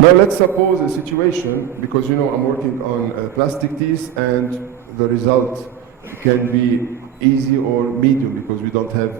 Now let's suppose a situation, because you know I'm working on plastic teeth, and the result can be easy or medium because we don't have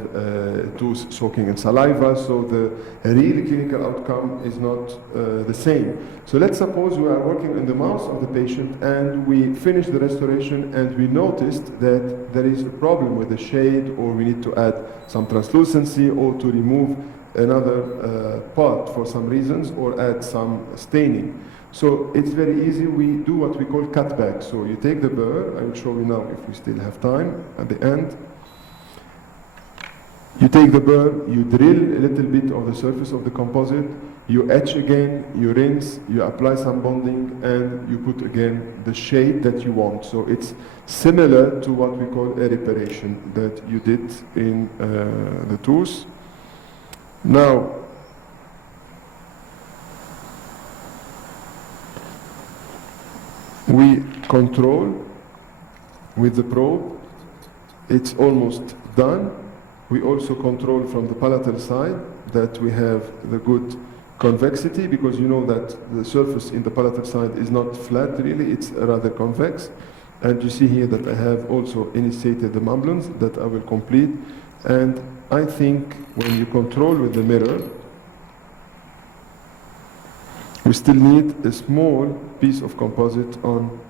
tooth soaking in saliva, so the real clinical outcome is not the same. So let's suppose we are working on the mouth of the patient and we finish the restoration and we noticed that there is a problem with the shade, or we need to add some translucency, or to remove another part for some reasons, or add some staining. So it's very easy. We do what we call cutback. So you take the burr. I will show you now if we still have time at the end. You take the burr, you drill a little bit of the surface of the composite, you etch again, you rinse, you apply some bonding, and you put again the shade that you want. So it's similar to what we call a reparation that you did in the tooth. Now, we control with the probe. It's almost done. We also control from the palatal side that we have the good convexity, because you know that the surface in the palatal side is not flat really, it's rather convex. And you see here that I have also initiated the mumblons that I will complete. And I think when you control with the mirror, we still need a small piece of composite on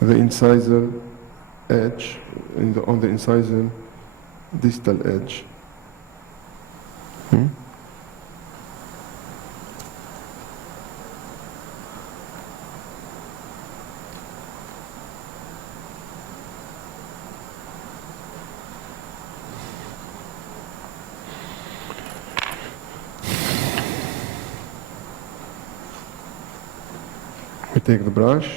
the incisal edge, on the incisal distal edge. We take the brush.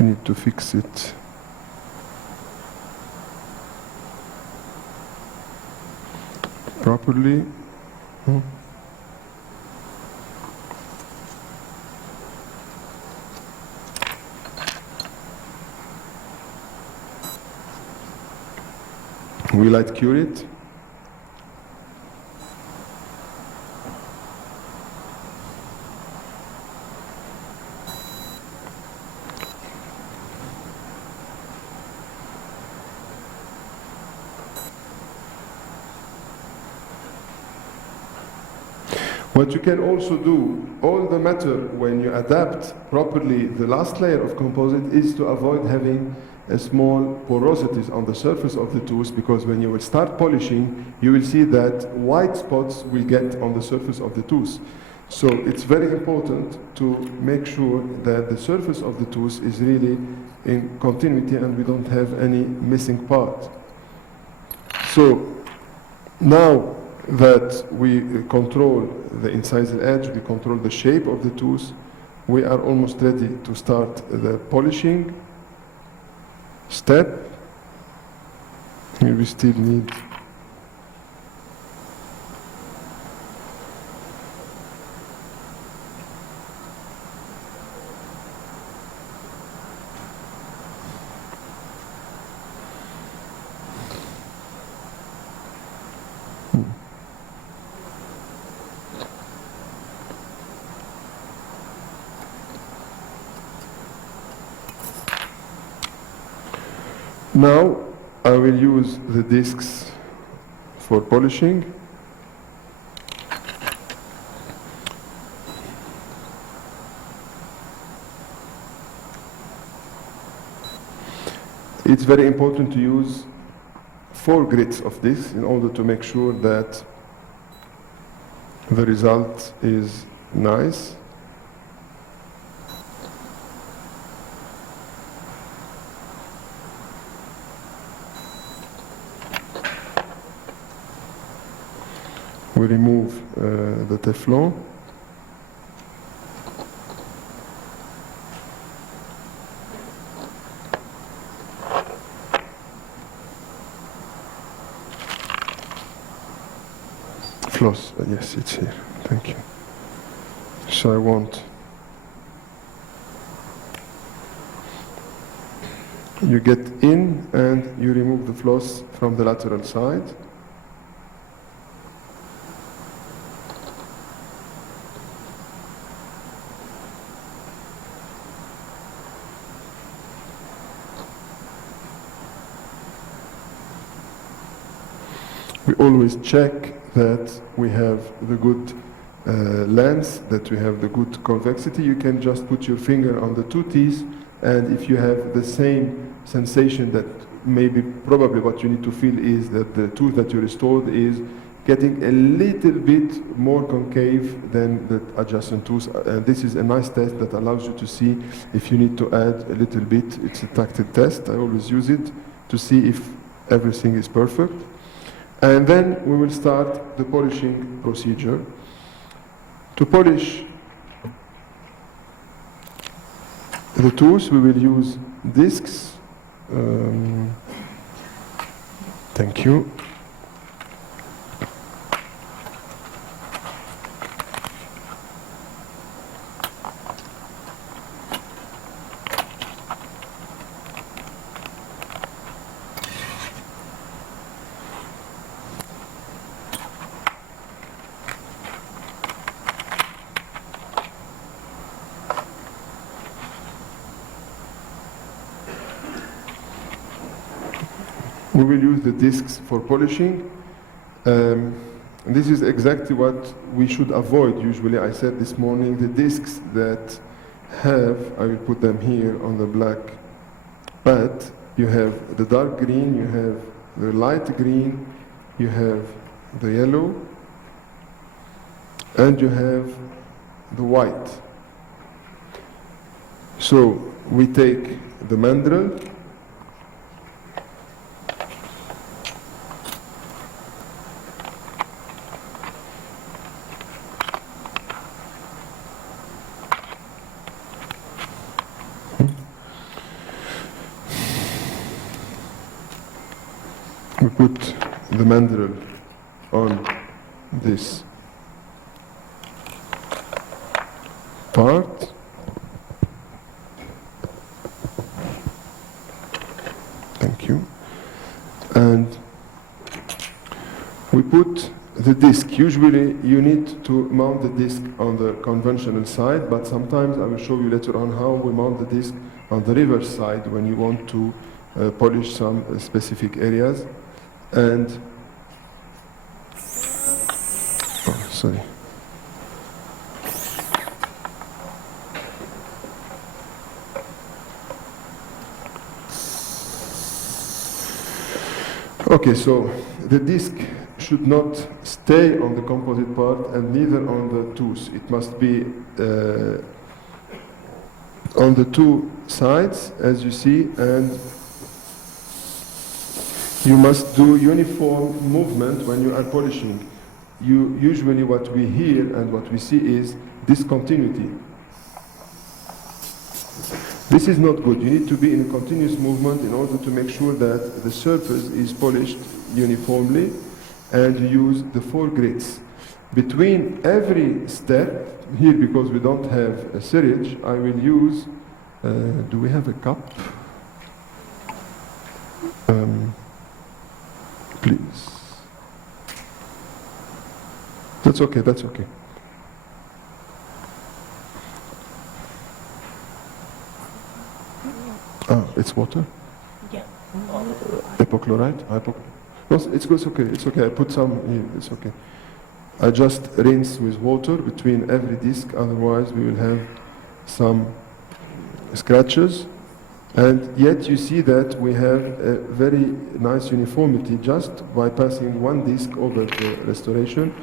We need to fix it. Properly. We light cure it. What you can also do, all the matter when you adapt properly the last layer of composite is to avoid having a small porosities on the surface of the tooth, because when you will start polishing, you will see that white spots will get on the surface of the tooth. So it's very important to make sure that the surface of the tooth is really in continuity and we don't have any missing part. So now that we control the incisal edge, we control the shape of the tooth, we are almost ready to start the polishing step. Here we still need Now I will use the discs for polishing. It's very important to use 4 grits of this in order to make sure that the result is nice. We remove the Teflon. floss. Yes, it's here. Thank you. So I want you get in and you remove the floss from the lateral side. We always check that we have the good lens, that we have the good convexity. You can just put your finger on the two teeth, and if you have the same sensation, that maybe probably what you need to feel is that the tooth that you restored is getting a little bit more concave than the adjacent tooth. And this is a nice test that allows you to see if you need to add a little bit. It's a tactile test. I always use it to see if everything is perfect. And then we will start the polishing procedure. To polish the tooth, we will use discs. Thank you. We will use the discs for polishing. And this is exactly what we should avoid. Usually, I said this morning, the discs that have, I will put them here on the black pad, you have the dark green, you have the light green, you have the yellow, and you have the white. So we take the mandrel, we put the mandrel on this part. Thank you. And we put the disc. Usually you need to mount the disc on the conventional side, but sometimes I will show you later on how we mount the disc on the reverse side when you want to polish some specific areas. And sorry. Okay, so the disc should not stay on the composite part and neither on the tooth. It must be on the two sides, as you see, and you must do uniform movement when you are polishing. Usually what we hear and what we see is discontinuity. This is not good. You need to be in a continuous movement in order to make sure that the surface is polished uniformly, and you use the 4 grits. Between every step, here because we don't have a syringe, I will use, do we have a cup? Please. That's okay, that's okay. Ah, it's water? Yeah. Hypochlorite? No, it's okay, it's okay. I put some here, it's okay. I just rinse with water between every disc, otherwise we will have some scratches. And yet you see that we have a very nice uniformity just by passing one disc over the restoration.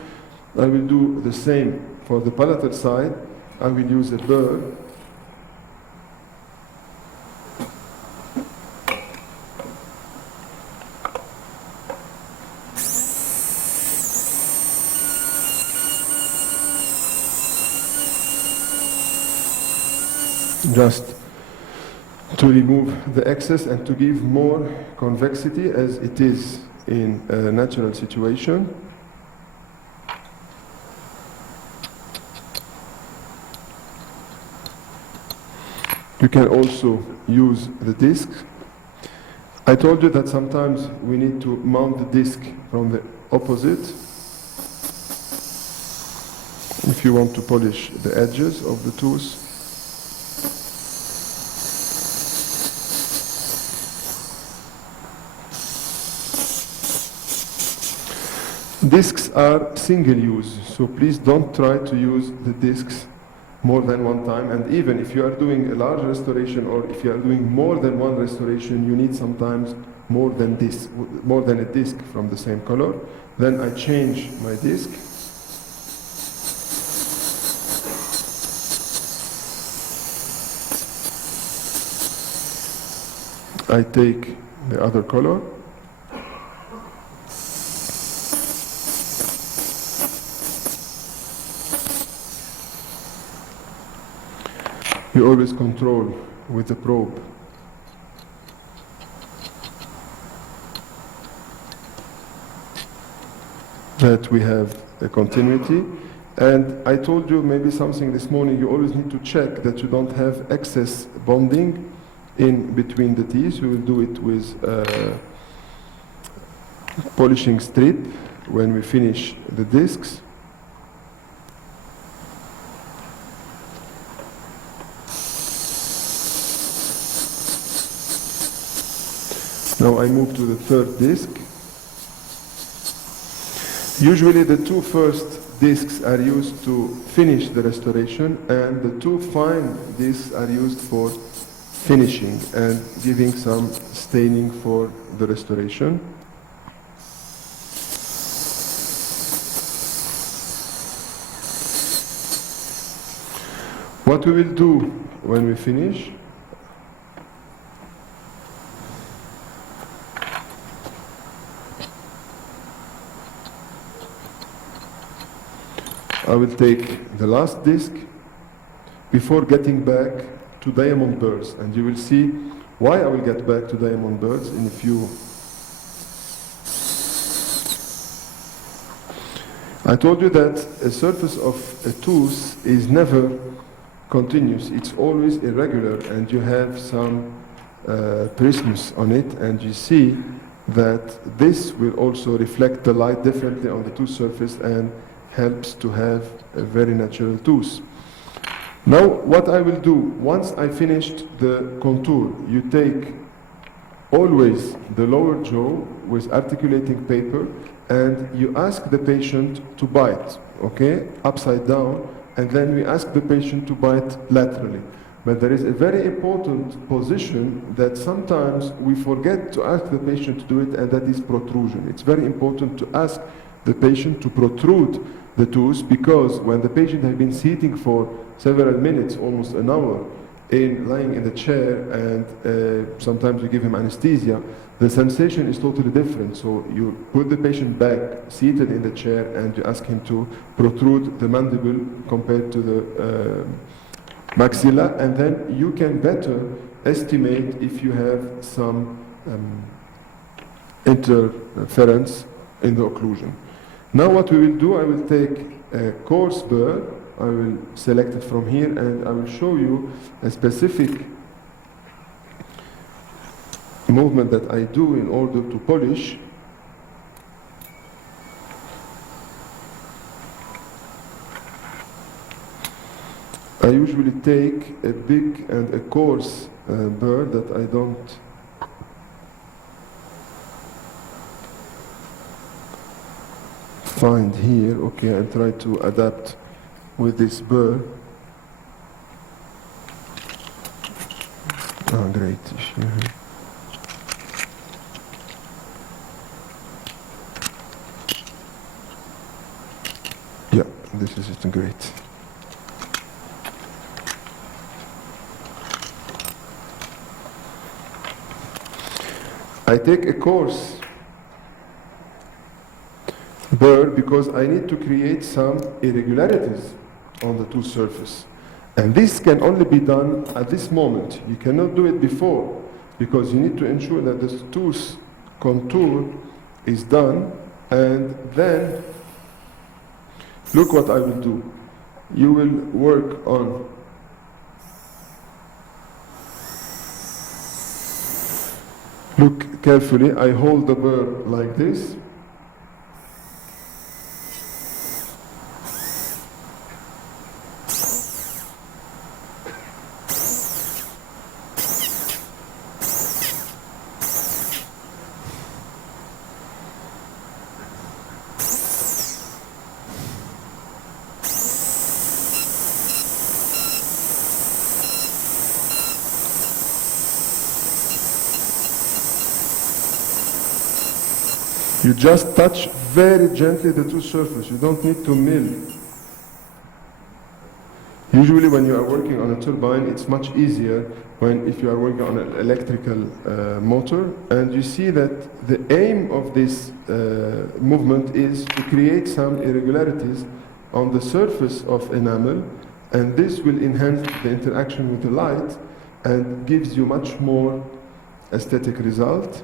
I will do the same for the palatal side. I will use a burr. Just to remove the excess and to give more convexity as it is in a natural situation. You can also use the disc. I told you that sometimes we need to mount the disc from the opposite if you want to polish the edges of the tooth. Discs are single use, so please don't try to use the discs more than one time. And even if you are doing a large restoration, or if you are doing more than one restoration, you need sometimes more than a disc from the same color. Then I change my disc. I take the other color. You always control with the probe. That we have a continuity. And I told you maybe something this morning, you always need to check that you don't have excess bonding in between the teeth. We will do it with polishing strip when we finish the discs. Now I move to the third disc. Usually the two first discs are used to finish the restoration, and the two fine discs are used for finishing and giving some staining for the restoration. What we will do when we finish, I will take the last disc before getting back to diamond burrs, and you will see why I will get back to diamond burrs in a few. I told you that a surface of a tooth is never continuous, it's always irregular, and you have some prisms on it, and you see that this will also reflect the light differently on the tooth surface and helps to have a very natural tooth. Now what I will do, once I finished the contour, you take always the lower jaw with articulating paper, and you ask the patient to bite, okay, upside down, and then we ask the patient to bite laterally. But there is a very important position that sometimes we forget to ask the patient to do it, and that is protrusion. It's very important to ask the patient to protrude the tooth, because when the patient has been sitting for several minutes, almost an hour, lying in the chair, and sometimes we give him anesthesia, the sensation is totally different. So you put the patient back seated in the chair, and you ask him to protrude the mandible compared to the maxilla, and then you can better estimate if you have some interference in the occlusion. Now what we will do, I will take a coarse burr, I will select it from here, and I will show you a specific movement that I do in order to polish. I usually take a big and a coarse burr that I don't find here. Okay, I'll try to adapt with this burr. Oh, great. Yeah, this is it. Great. I take a coarse burr because I need to create some irregularities on the tooth surface. And this can only be done at this moment. You cannot do it before, because you need to ensure that the tooth contour is done, and then look what I will do. You will work on Look carefully, I hold the burr like this. You just touch very gently the two surfaces. You don't need to mill. Usually when you are working on a turbine, it's much easier if you are working on an electrical motor. And you see that the aim of this movement is to create some irregularities on the surface of enamel, and this will enhance the interaction with the light and gives you much more aesthetic result.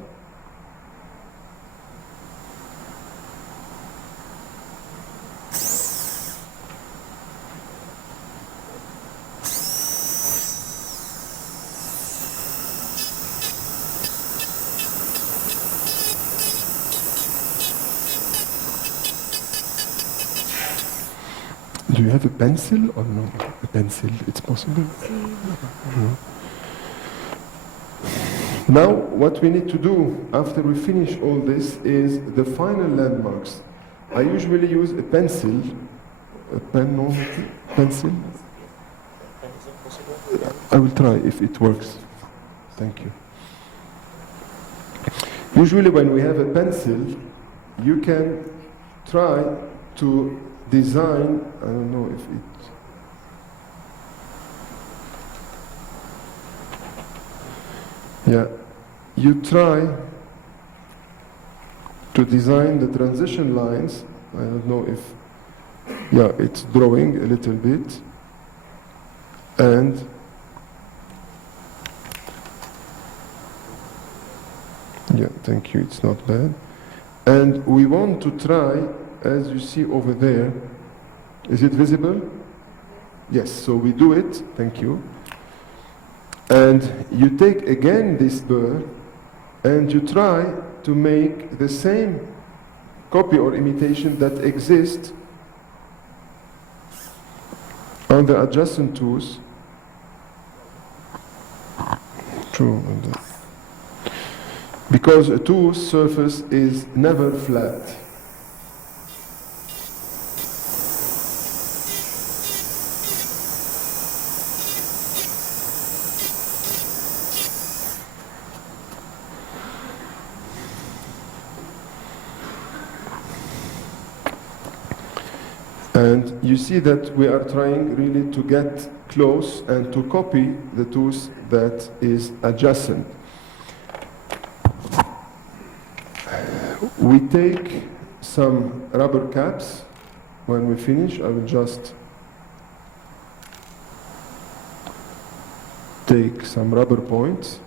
Do you have a pencil or no? A pencil, it's possible? No. Now, what we need to do after we finish all this is the final landmarks. I usually use a pencil, a pen, no? Pencil? I will try if it works. Thank you. Usually when we have a pencil, you can try to design, I don't know if it, yeah, you try to design the transition lines. I don't know if, yeah, it's drawing a little bit, and yeah, thank you, it's not bad. And we want to try, as you see over there, is it visible? Yes, so we do it, thank you. And you take again this burr and you try to make the same copy or imitation that exists on the adjacent tooth. True. Because a tooth surface is never flat. And you see that we are trying really to get close and to copy the tooth that is adjacent. We take some rubber caps. When we finish, I will just take some rubber points.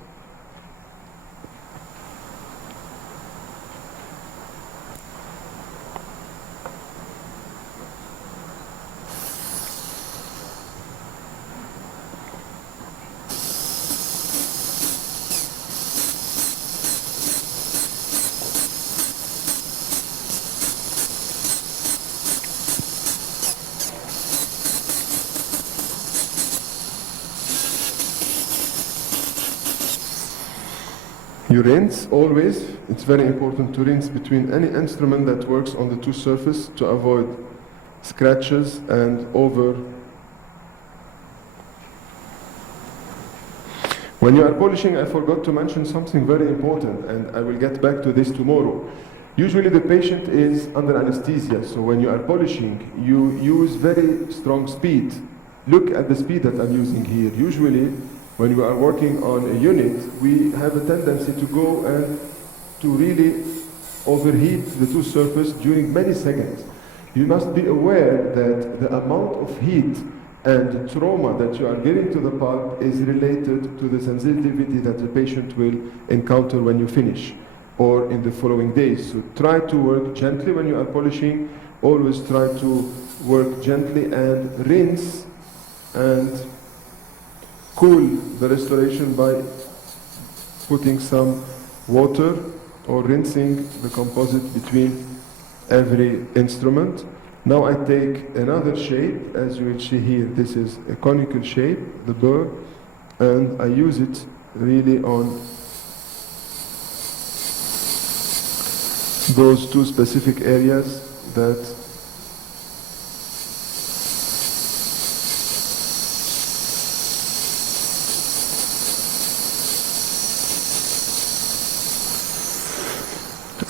You rinse always. It's very important to rinse between any instrument that works on the tooth surface to avoid scratches and over. When you are polishing, I forgot to mention something very important, and I will get back to this tomorrow. Usually the patient is under anesthesia, so when you are polishing, you use very strong speed. Look at the speed that I'm using here. Usually, when we are working on a unit, we have a tendency to go and to really overheat the tooth surface during many seconds. You must be aware that the amount of heat and trauma that you are getting to the pulp is related to the sensitivity that the patient will encounter when you finish or in the following days. So try to work gently when you are polishing. Always try to work gently and rinse and cool the restoration by putting some water or rinsing the composite between every instrument. Now I take another shape, as you will see here. This is a conical shape, the burr, and I use it really on those two specific areas that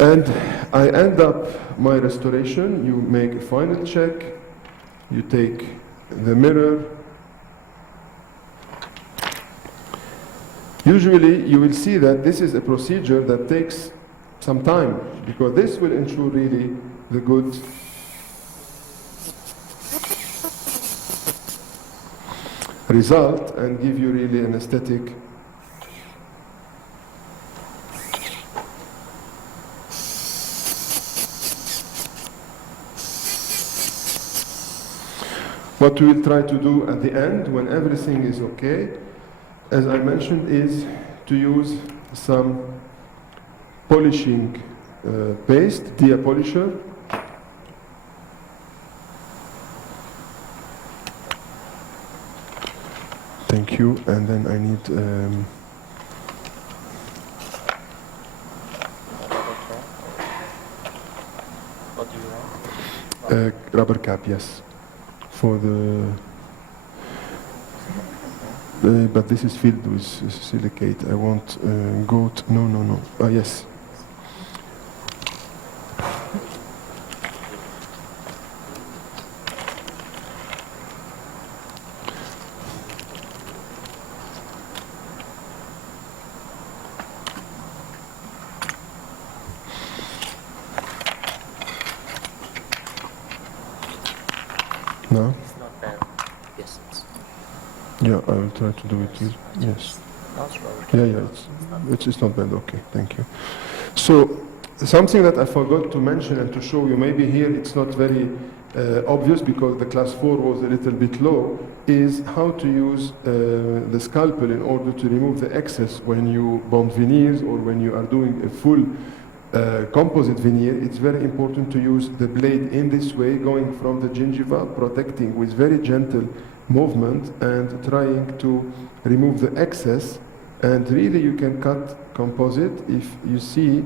and I end up my restoration. You make a final check, you take the mirror. Usually you will see that this is a procedure that takes some time, because this will ensure really the good result and give you really an aesthetic What we will try to do at the end, when everything is okay, as I mentioned, is to use some polishing paste, dia polisher. Thank you. And then I need what do you want? Rubber cap, yes, for the. But this is filled with silicate. I want goat. No. Oh, yes. No? It's not bad. Yes, Yeah, I will try to do it here. Yes. Yeah, it's not bad. Okay, thank you. So, something that I forgot to mention and to show you, maybe here it's not very obvious because the class 4 was a little bit low, is how to use the scalpel in order to remove the excess when you bond veneers or when you are doing a full composite veneer. It's very important to use the blade in this way, going from the gingiva, protecting with very gentle movement and trying to remove the excess. And really you can cut composite, if you see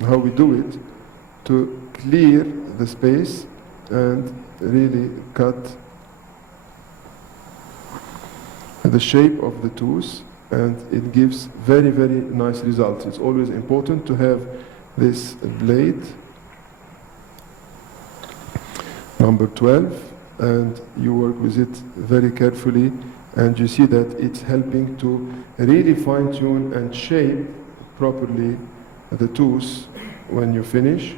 how we do it, to clear the space and really cut the shape of the tooth, and it gives very, very nice results. It's always important to have this blade, number 12, and you work with it very carefully, and you see that it's helping to really fine-tune and shape properly the tooth when you finish.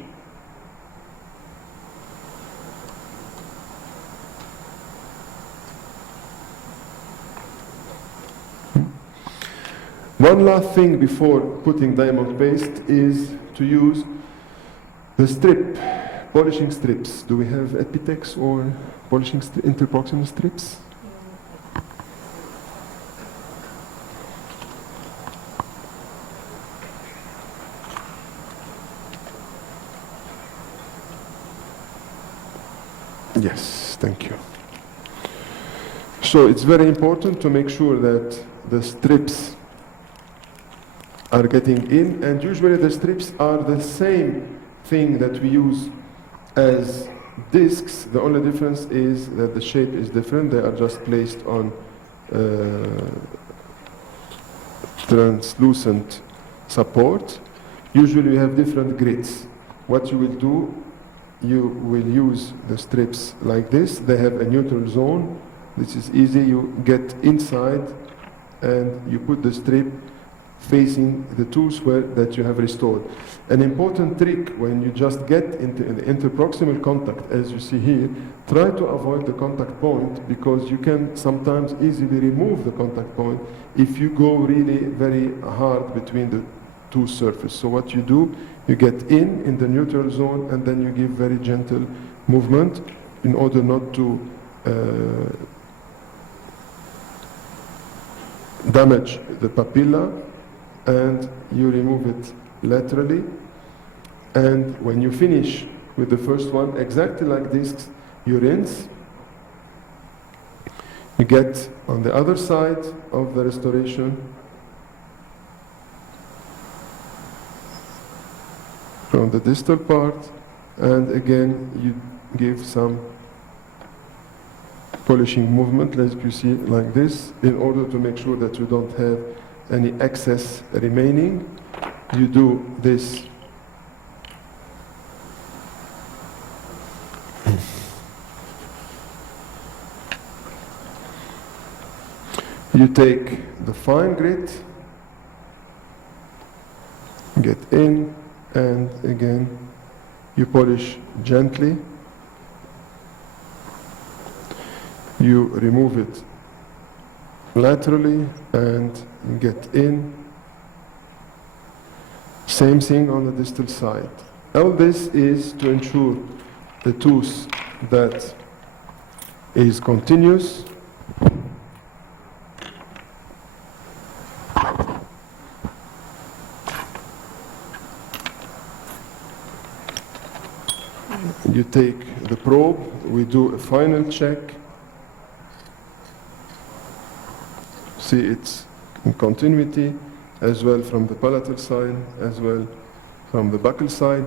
One last thing before putting diamond paste is to use the strip, polishing strips. Do we have Epitex or polishing interproximal strips? Yes, thank you. So it's very important to make sure that the strips are getting in, and usually the strips are the same thing that we use as discs. The only difference is that the shape is different. They are just placed on translucent support. Usually you have different grits. What you will do, you will use the strips like this. They have a neutral zone. This is easy. You get inside and you put the strip facing the tooth where that you have restored. An important trick when you just get into the interproximal contact, as you see here, try to avoid the contact point, because you can sometimes easily remove the contact point if you go really very hard between the tooth surface. So what you do, you get in the neutral zone, and then you give very gentle movement in order not to damage the papilla. and you remove it laterally. And when you finish with the first one, exactly like this, you rinse. You get on the other side of the restoration from the distal part, and again you give some polishing movement, as you see, like this, in order to make sure that you don't have any excess remaining. You do this you take the fine grit, get in, and again you polish gently. You remove it laterally and get in. Same thing on the distal side. All this is to ensure the tooth that is continuous. You take the probe, we do a final check. See, it's in continuity as well from the palatal side, as well from the buccal side.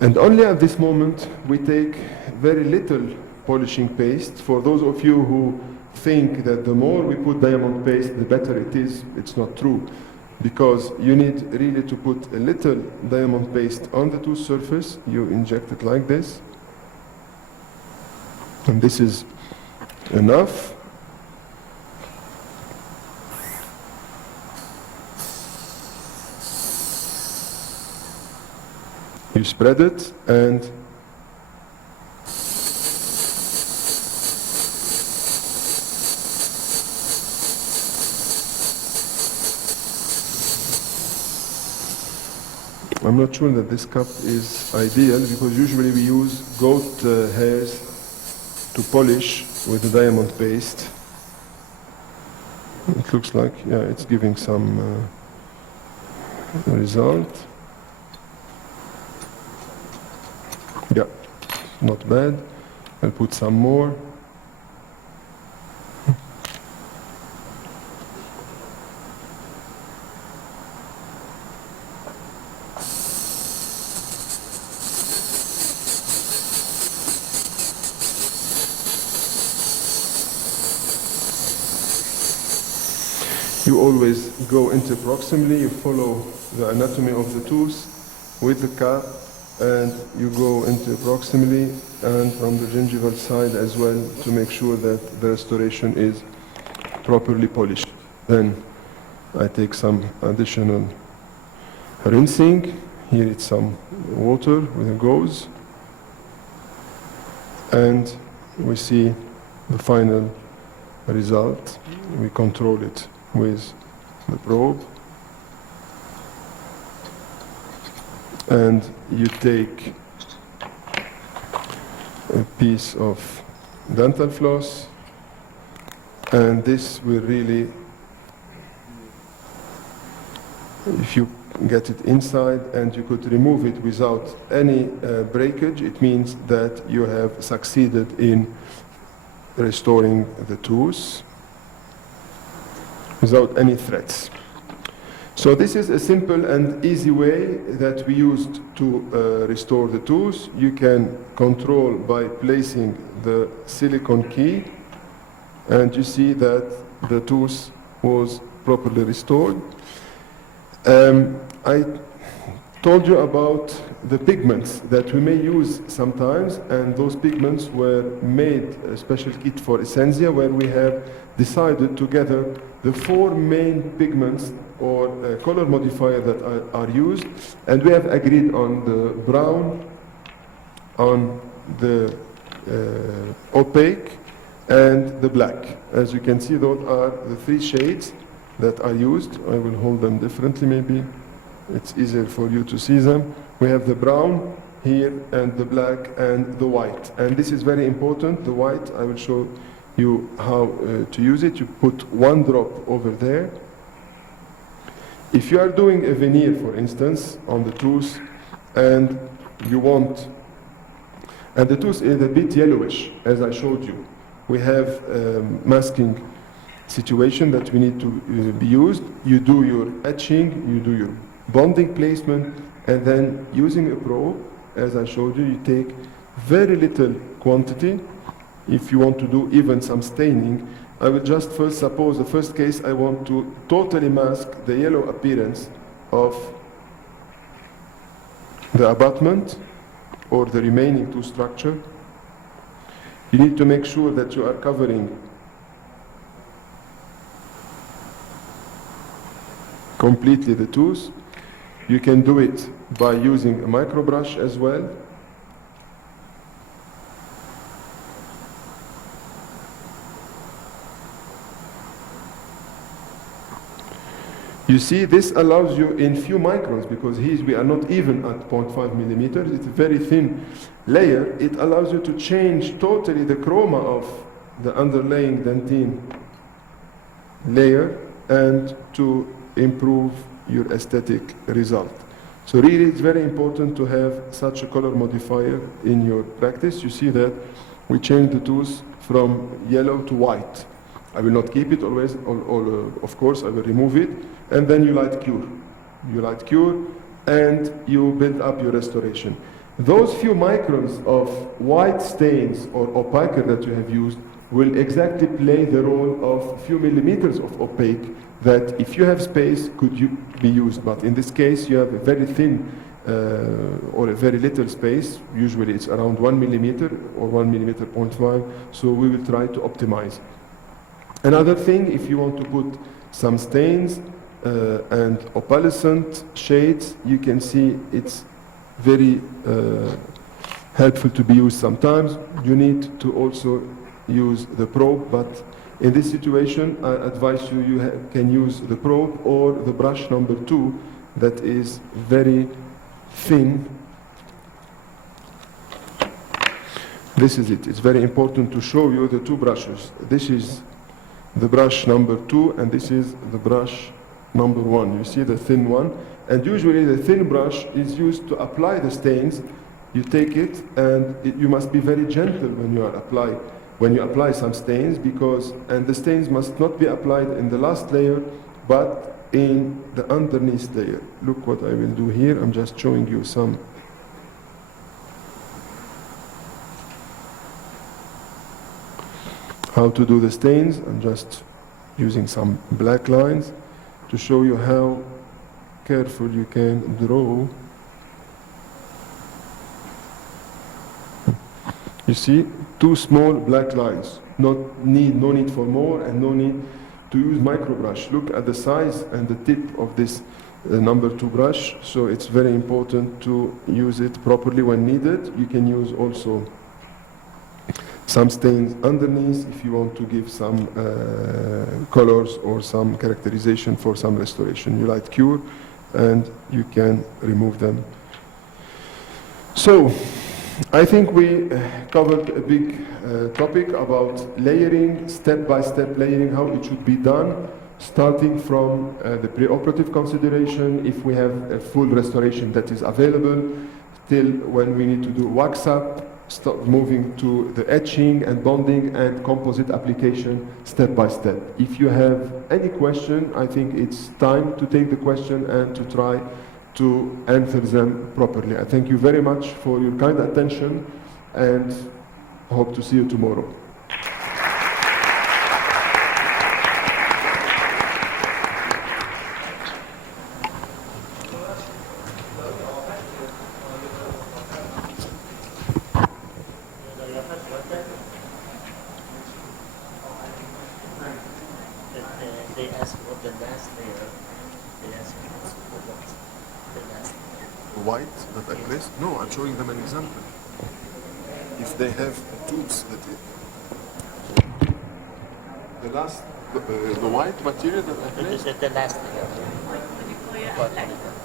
And only at this moment we take very little polishing paste. For those of you who think that the more we put diamond paste, the better it is, it's not true. Because you need really to put a little diamond paste on the tooth surface. You inject it like this. And this is enough. You spread it and I'm not sure that this cup is ideal because usually we use goat hairs to polish with the diamond paste. It looks like, yeah, it's giving some result. Yeah, not bad. I'll put some more. You always go into proximally, you follow the anatomy of the tooth with the cap, and you go into proximally and from the gingival side as well to make sure that the restoration is properly polished. Then I take some additional rinsing. Here it's some water with a gauze, and we see the final result. We control it with the probe, and you take a piece of dental floss, and this will really, if you get it inside and you could remove it without any breakage, it means that you have succeeded in restoring the tooth without any threats. So this is a simple and easy way that we used to restore the tooth. You can control by placing the silicone key, and you see that the tooth was properly restored. I told you about the pigments that we may use sometimes, and those pigments were made a special kit for Essentia, where we have decided together the four main pigments or color modifier that are used, and we have agreed on the brown, on the opaque, and the black. As you can see, those are the three shades that are used. I will hold them differently, maybe it's easier for you to see them. We have the brown here, and the black, and the white. And this is very important. The white, I will show you how to use it. You put one drop over there, If you are doing a veneer, for instance, on the tooth, and you want, and the tooth is a bit yellowish, as I showed you, we have a masking situation that we need to be used. You do your etching, you do your bonding placement, and then using a probe, as I showed you, you take very little quantity. If you want to do even some staining, I will just first suppose the first case I want to totally mask the yellow appearance of the abutment or the remaining tooth structure. You need to make sure that you are covering completely the tooth. You can do it by using a micro brush as well. You see, this allows you in few microns, because we are not even at 0.5 millimeters, it's a very thin layer. It allows you to change totally the chroma of the underlying dentine layer and to improve your aesthetic result. So really it's very important to have such a color modifier in your practice. You see that we change the tooth from yellow to white. I will not keep it always, of course, I will remove it, and then you light cure. You light cure, and you build up your restoration. Those few microns of white stains or opaque that you have used will exactly play the role of a few millimeters of opaque that, if you have space, could be used. But in this case, you have a very thin or a very little space. Usually it's around 1 millimeter or 1 millimeter 0.5, so we will try to optimize. Another thing, if you want to put some stains and opalescent shades, you can see it's very helpful to be used sometimes. You need to also use the probe, but in this situation, I advise you can use the probe or the brush number 2 that is very thin. This is it. It's very important to show you the two brushes. This is the brush number 2, and this is the brush number 1. You see the thin one, and usually the thin brush is used to apply the stains. You take it, and you must be very gentle when you apply some stains, and the stains must not be applied in the last layer, but in the underneath layer. Look what I will do here. I'm just showing you some. How to do the stains. I'm just using some black lines to show you how careful you can draw. You see, two small black lines. No need for more, and no need to use micro brush. Look at the size and the tip of this number 2 brush. So it's very important to use it properly when needed. You can use also some stains underneath if you want to give some colors or some characterization for some restoration. You light cure and you can remove them. So I think we covered a big topic about layering, step-by-step layering, how it should be done, starting from the preoperative consideration, if we have a full restoration that is available, till when we need to do wax up, start moving to the etching and bonding and composite application step by step. If you have any question, I think it's time to take the question and to try to answer them properly. I thank you very much for your kind attention and hope to see you tomorrow. They ask what the last layer. They ask what the last layer. White that I placed? No, I'm showing them an example. If they have tubes that the white material that I placed? The last layer.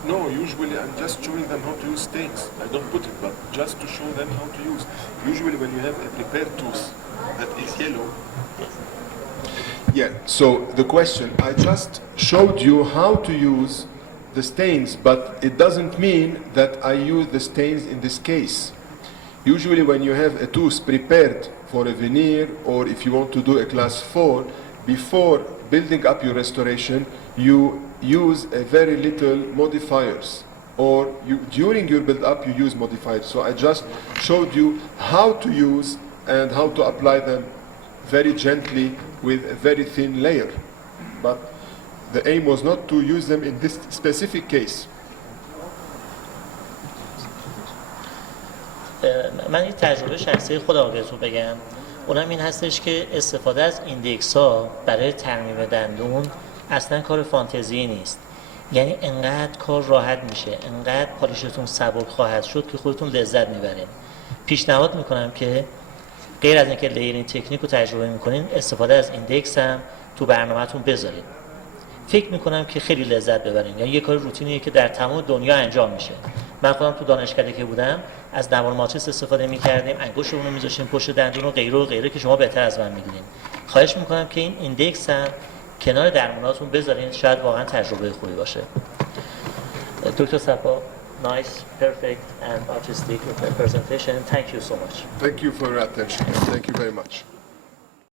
No, usually I'm just showing them how to use stains. I don't put it, but just to show them how to use. Usually when you have a prepared tooth that is yellow. Yeah, so the question, I just showed you how to use the stains, but it doesn't mean that I use the stains in this case. Usually when you have a tooth prepared for a veneer, or if you want to do a class 4, before building up your restoration, you use a very little modifiers, or during your build up you use modifiers. So I just showed you how to use and how to apply them very gently with a very thin layer. But the aim was not to use them in this specific case. من یه تجربه شخصی خودم بهتون بگم، اونم این هستش که استفاده از ایندکس ها برای ترمیم دندون اصلا کار فانتزی نیست. یعنی انقدر کار راحت میشه، انقدر پالیشتون سبک خواهد شد که خودتون لذت میبرین. پیشنهاد میکنم که غیر از اینکه لیرینگ تکنیک رو تجربه میکنین، استفاده از ایندکس هم تو برنامه‌تون بذارید. فکر میکنم که خیلی لذت ببرین. یعنی یه کار روتینیه که در تمام دنیا انجام میشه. من خودم تو دانشکده که بودم از نوار ماتریس استفاده میکردیم، انگشتمون رو میذاشتیم پشت دندون و غیره که شما بهتر از من میدونین. خواهش میکنم که این ایندکس هم کنار درموناتون بذارین، شاید واقعا تجربه خوبی باشه. دکتر صفا، nice, perfect and artistic presentation. Thank you so much. Thank you for your attention. Thank you very much.